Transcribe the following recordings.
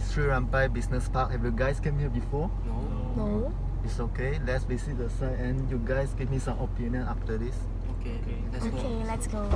is Sri Rampai Business Park. Have you guys came here before? No. It's okay. Let's visit the site and you guys give me some opinion after this. Okay, let's go. Okay, let's go.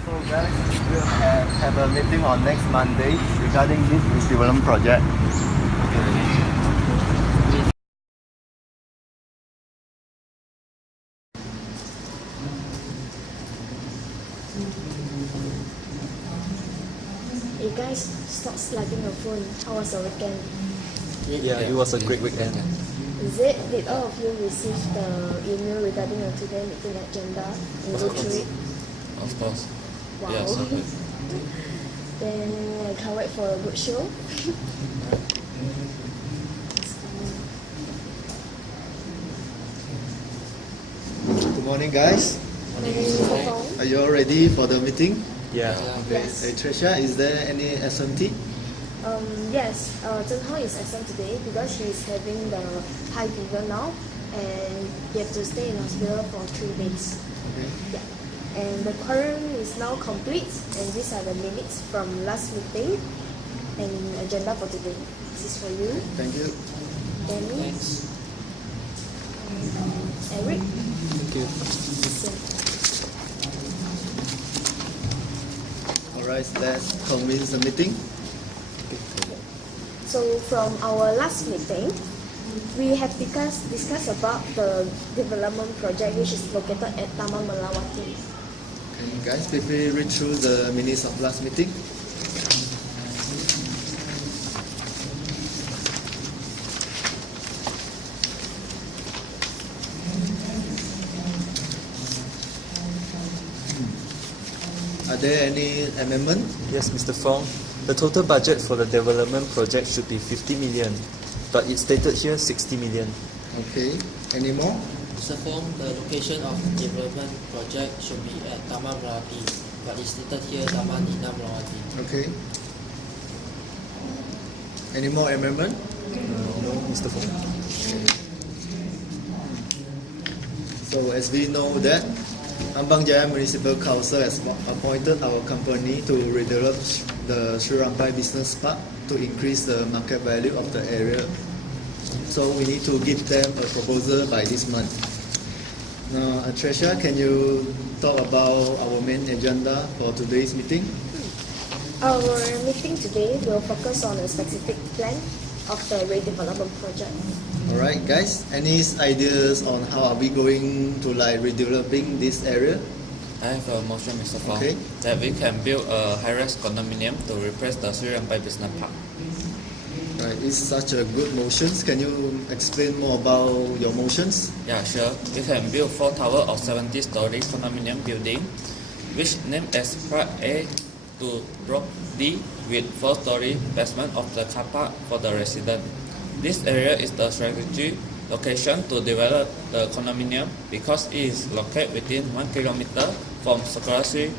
So guys, we'll have a meeting on next Monday regarding this redevelopment project. Hey guys, stop slugging your phone. How was your weekend? Yeah, it was a great weekend. Is it? Did all of you receive the email regarding your today meeting agenda and go through it? Of course. Wow. Yeah, so good. Then I can't wait for a good show. Good morning guys. Are you all ready for the meeting? Yeah. Yes. Hey Tricia, is there any SMT? Yes, Zhen Hao is absent today because she is having the high fever now and he have to stay in hospital for 3 days. Okay. Yeah. And the quorum is now complete and these are the minutes from last meeting and agenda for today. This is for you, Thank you. Danny, Thanks. Eric, Thank you. Sim. Alright, let's convene the meeting. So from our last meeting, we have discussed about the development project which is located at Taman Melawati. Can you guys quickly read through the minutes of last meeting? Are there any amendment? Yes, Mr. Fong. The total budget for the development project should be 50 million, but it's stated here 60 million. Okay. Any more? Mr. Fong, the location of development project should be at Taman Melawati, but it's stated here Taman Inam Melawati. Okay. Any more amendment? No, Mr. Fong. So as we know that Ambang Jaya Municipal Council has appointed our company to redevelop the Sri Rampai Business Park to increase the market value of the area. So we need to give them a proposal by this month. Now, Tricia, can you talk about our main agenda for today's meeting? Our meeting today will focus on a specific plan of the redevelopment project. Alright guys, any ideas on how are we going to redeveloping this area? I have a motion, Mr. Fong, Okay. that we can build a high-rise condominium to replace the Sri Rampai Business Park. Right, it's such a good motions. Can you explain more about your motions? Yeah, sure. You can build 4 tower of 70-story condominium building, which named as Part A to Block D with 4-story basement of the car park for the resident. This area is the strategic location to develop the condominium because it is located within 1 kilometer from Sekolah Sri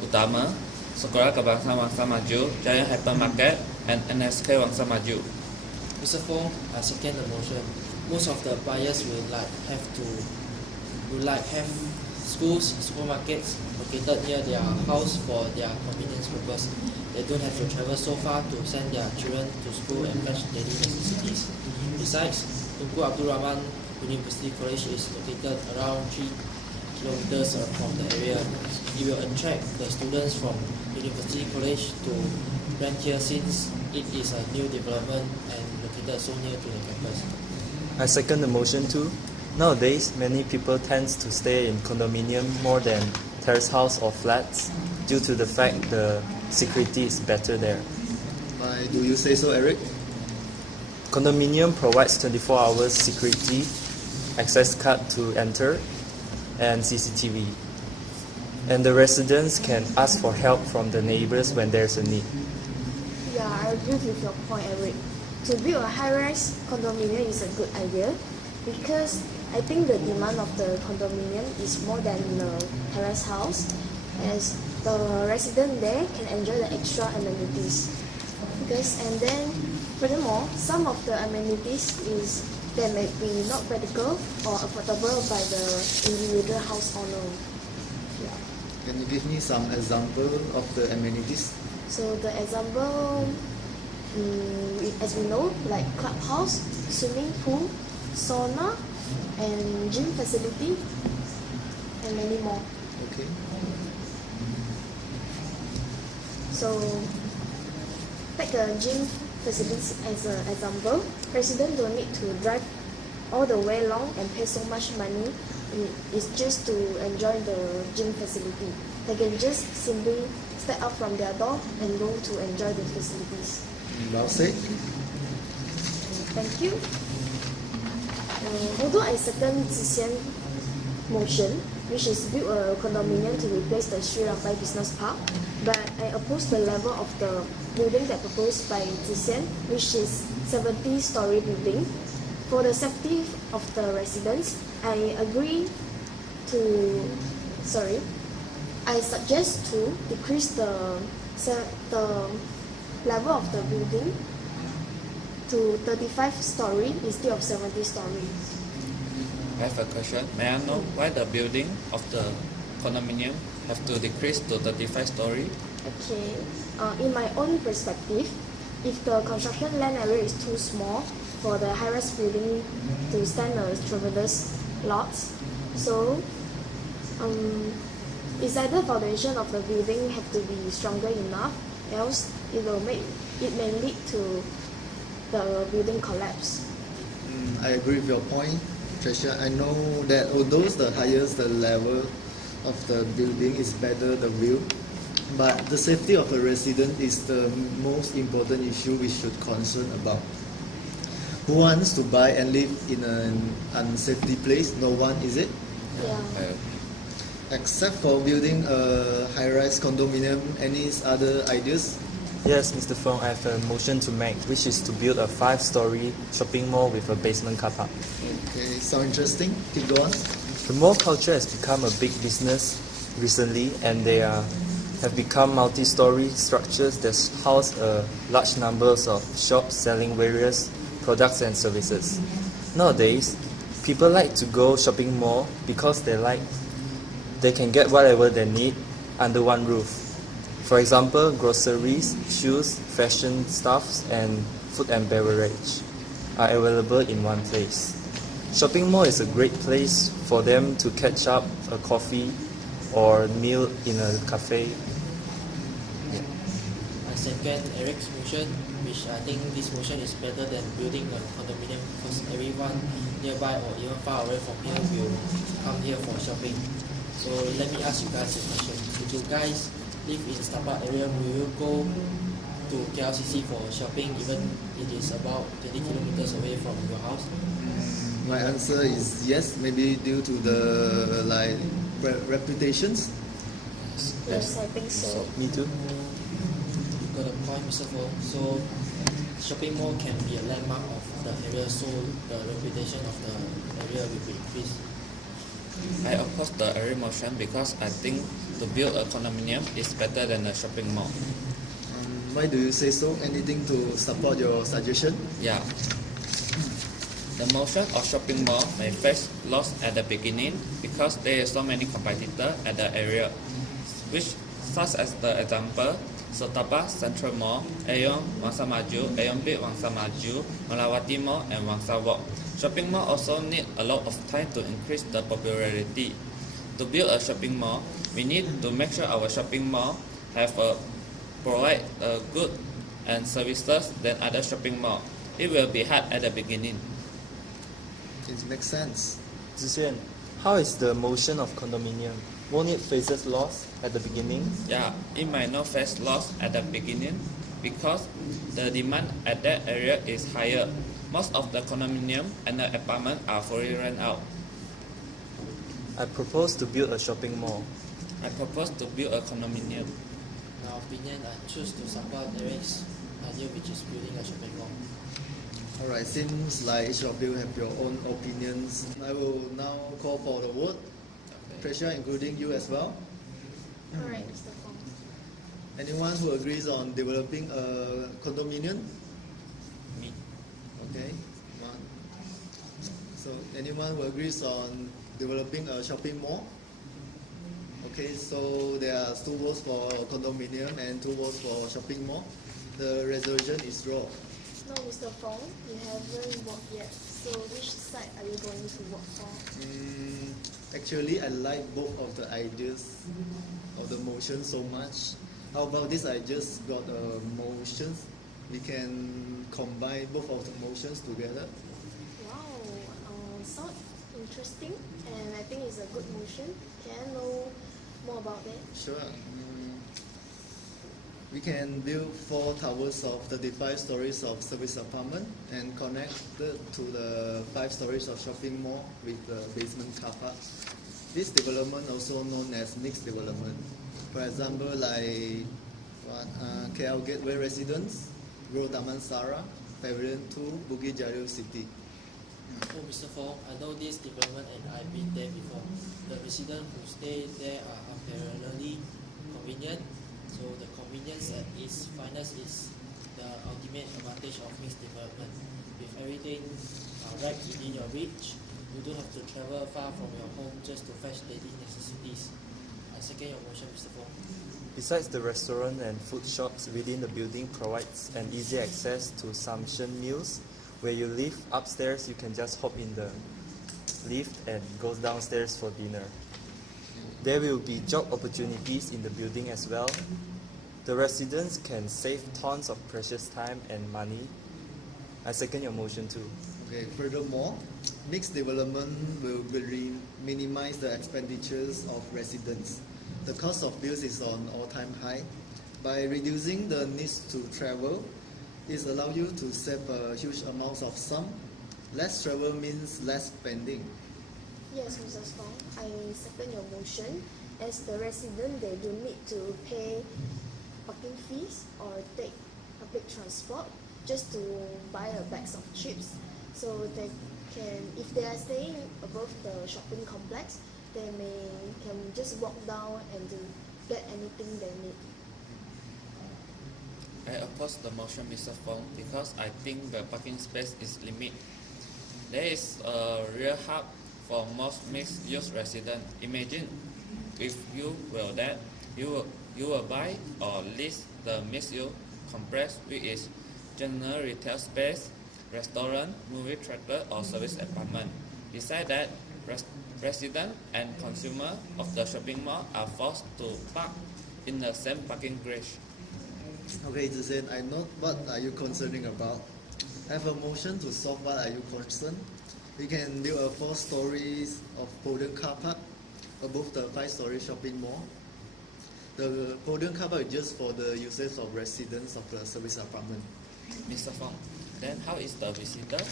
Utama, Sekolah Kebangsaan Wangsa Maju, Giant Hypermarket, and NSK Wangsa Maju. Mr. Fong, I second the motion. Most of the buyers will have schools, supermarkets located near their house for their convenience purpose. They don't have to travel so far to send their children to school and fetch daily necessities. Besides, Tunku Abdul Rahman University College is located around 3 kilometers from the area. It will attract the students from University College to rent here since it is a new development and located so near to the campus. I second the motion too. Nowadays, many people tend to stay in condominium more than terrace house or flats due to the fact the security is better there. Why do you say so, Eric? Condominium provides 24 hours security, access card to enter, and CCTV. And the residents can ask for help from the neighbors when there's a need. Yeah, I agree with your point, Eric. To build a high-rise condominium is a good idea because I think the demand of the condominium is more than the terrace house, as the resident there can enjoy the extra amenities. And then, furthermore, some of the amenities is that may be not practical or affordable by the individual house owner. Yeah. Can you give me some example of the amenities? So the example, as we know, like clubhouse, swimming pool, sauna, and gym facility, and many more. Okay. So, take a gym facility as an example. Residents don't need to drive all the way long and pay so much money. It's just to enjoy the gym facility. They can just simply step out from their door and go to enjoy the facilities. Well said. Thank you. Although I second Zisian motion, which is build a condominium to replace the Sri Rampai Business Park, but I oppose the level of the building that proposed by Zisian, which is 70-story building. For the safety of the residents, I suggest to decrease the level of the building to 35-story instead of 70-story. I have a question. May I know why the building of the condominium have to decrease to 35-story? Okay. In my own perspective, if the construction land area is too small for the high-rise building to stand a travelers lots, so it's either foundation of the building have to be stronger enough, else it may lead to the building collapse. I agree with your point, Trisha. I know that although the higher the level of the building is better the view, but the safety of the resident is the most important issue we should concern about. Who wants to buy and live in an unsafe place? No one, is it? Yeah. Except for building a high-rise condominium, any other ideas? Yes, Mr. Fong, I have a motion to make, which is to build a 5-story shopping mall with a basement car park. Okay, sound interesting? Keep going. The mall culture has become a big business recently, and they have become multi-story structures that house a large numbers of shops selling various products and services. Nowadays, people like to go shopping mall because they can get whatever they need under one roof. For example, groceries, shoes, fashion stuffs, and food and beverage are available in one place. Shopping mall is a great place for them to catch up a coffee or meal in a cafe. I second Eric's motion, which I think this motion is better than building a condominium because everyone nearby or even far away from here will come here for shopping. So let me ask you guys a question. If you guys live in Setapak area, will you go to KLCC for shopping, even it is about 20 kilometers away from your house? My answer is yes, maybe due to the like reputations. Yes, I think so. Me too. You got a point, Mr. Fo. So shopping mall can be a landmark of the area, so the reputation of the area will be increased. I oppose the area motion because I think to build a condominium is better than a shopping mall. Why do you say so? Anything to support your suggestion? Yeah. The motion of shopping mall may face loss at the beginning because there are so many competitors at the area, which such as the example, Sotapa Central Mall, Aeon Wangsa Maju, Aeon Big Wangsa Maju, Malawati Mall, and Wangsa Walk. Shopping mall also need a lot of time to increase the popularity. To build a shopping mall, we need to make sure our shopping mall provide a good and services than other shopping mall. It will be hard at the beginning. It makes sense. Zhixian, how is the motion of condominium? Won't it faces loss at the beginning? Yeah, it might not face loss at the beginning because the demand at that area is higher. Most of the condominium and the apartment are fully rent out. I propose to build a shopping mall. I propose to build a condominium. In my opinion, I choose to support Eric's idea, which is building a shopping mall. Alright, seems like each of you have your own opinions. I will now call for the vote. Pressure, including you as well. Alright, Mr. Fong. Anyone who agrees on developing a condominium? Me. Okay, one. So anyone who agrees on developing a shopping mall? Okay, so there are 2 votes for condominium and 2 votes for shopping mall. The resolution is draw. No, Mr. Fong, you haven't voted yet. So which side are you going to vote for? Actually, I like both of the ideas of the motion so much. How about this? I just got a motion. We can combine both of the motions together. Wow, sounds interesting, and I think it's a good motion. Can I know more about that? Sure. We can build 4 towers of 35 stories of service apartment and connect it to the 5 stories of shopping mall with the basement car park. This development also known as mixed development. For example, like KL Gateway Residence, Grow Taman Sara, Pavilion 2, Bukit Jalil City. Oh, Mr. Fong, I know this development and I've been there before. The residents who stay there are apparently convenient. So the convenience at its finest is the ultimate advantage of mixed development. With everything right within your reach, you don't have to travel far from your home just to fetch daily necessities. I second your motion, Mr. Fong. Besides, the restaurant and food shops within the building provides an easy access to Samsung meals. Where you live upstairs, you can just hop in the lift and go downstairs for dinner. There will be job opportunities in the building as well. The residents can save tons of precious time and money. I second your motion too. Okay. Furthermore, mixed development will minimize the expenditures of residents. The cost of bills is on all-time high. By reducing the needs to travel, it allows you to save a huge amounts of sum. Less travel means less spending. Yes, Mrs. Fong, I second your motion. As the resident, they do need to pay parking fees or take public transport just to buy a bag of chips. So they can, if they are staying above the shopping complex, they can just walk down and to get anything they need. I oppose the motion, Mr. Fong, because I think the parking space is limited. There is a real hub for most mixed-use residents. Imagine if you will that you will buy or lease the mixed-use complex, which is general retail space, restaurant, movie theater, or service apartment. Besides that, residents and consumers of the shopping mall are forced to park in the same parking garage. Okay, Zizan, I know what are you concerning about. I have a motion to solve what are you concerned. We can build a 4 stories of podium car park above the 5-story shopping mall. The podium car park is just for the usage of residents of the service apartment. Mr. Fong, then how is the visitor?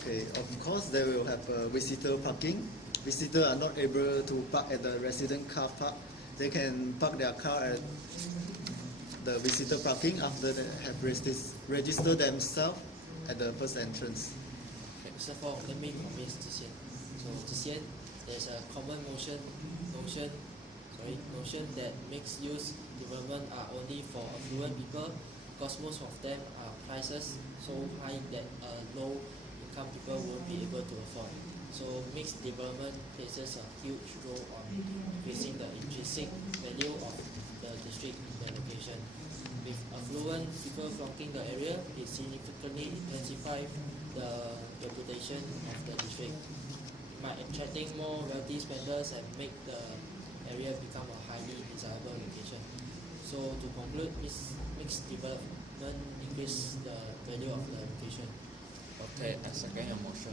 Okay, of course they will have visitor parking. Visitors are not able to park at the resident car park. They can park their car at the visitor parking after they have registered themselves at the first entrance. Mr. Fong, let me convince Zhixian. So Zhixian, there's a common notion that mixed use development are only for affluent people because most of them are prices so high that low income people won't be able to afford. So mixed development places a huge role on increasing the intrinsic value of the district in the location. With affluent people flocking the area, it significantly intensifies the reputation of the district, might attracting more wealthy spenders and make the area become a highly desirable location. So to conclude, mixed development increase the value of the location. Okay, I second your motion.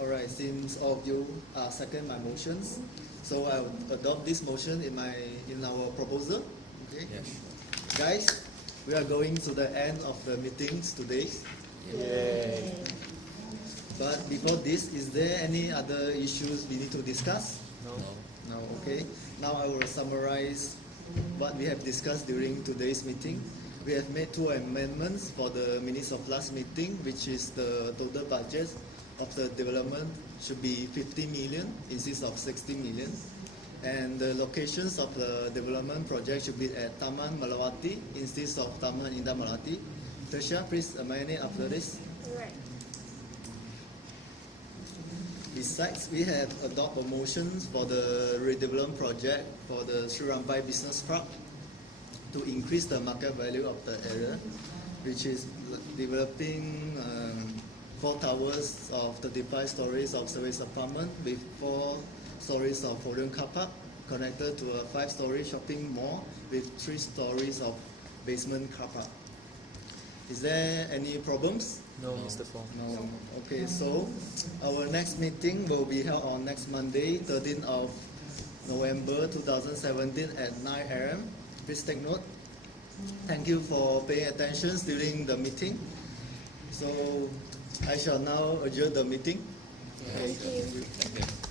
Alright, since all of you second my motions, so I'll adopt this motion in our proposal. Okay. Yes. Guys, we are going to the end of the meetings today. Yay. But before this, is there any other issues we need to discuss? No. No, okay. Now I will summarize what we have discussed during today's meeting. We have made 2 amendments for the minutes of last meeting, which is the total budget of the development should be 50 million instead of 60 million. And the locations of the development project should be at Taman Melawati instead of Taman Indah Melati. Tasha, please amend it after this. Alright. Besides, we have adopted motions for the redevelopment project for the Sri Rampai Business Park to increase the market value of the area, which is developing 4 towers of 35 stories of service apartment with 4 stories of podium car park connected to a 5-story shopping mall with 3 stories of basement car park. Is there any problems? No, Mr. Fong. No. Okay, so our next meeting will be held on next Monday, 13th of November 2017 at 9 a.m. Please take note. Thank you for paying attention during the meeting. So I shall now adjourn the meeting. Thank you. Thank you.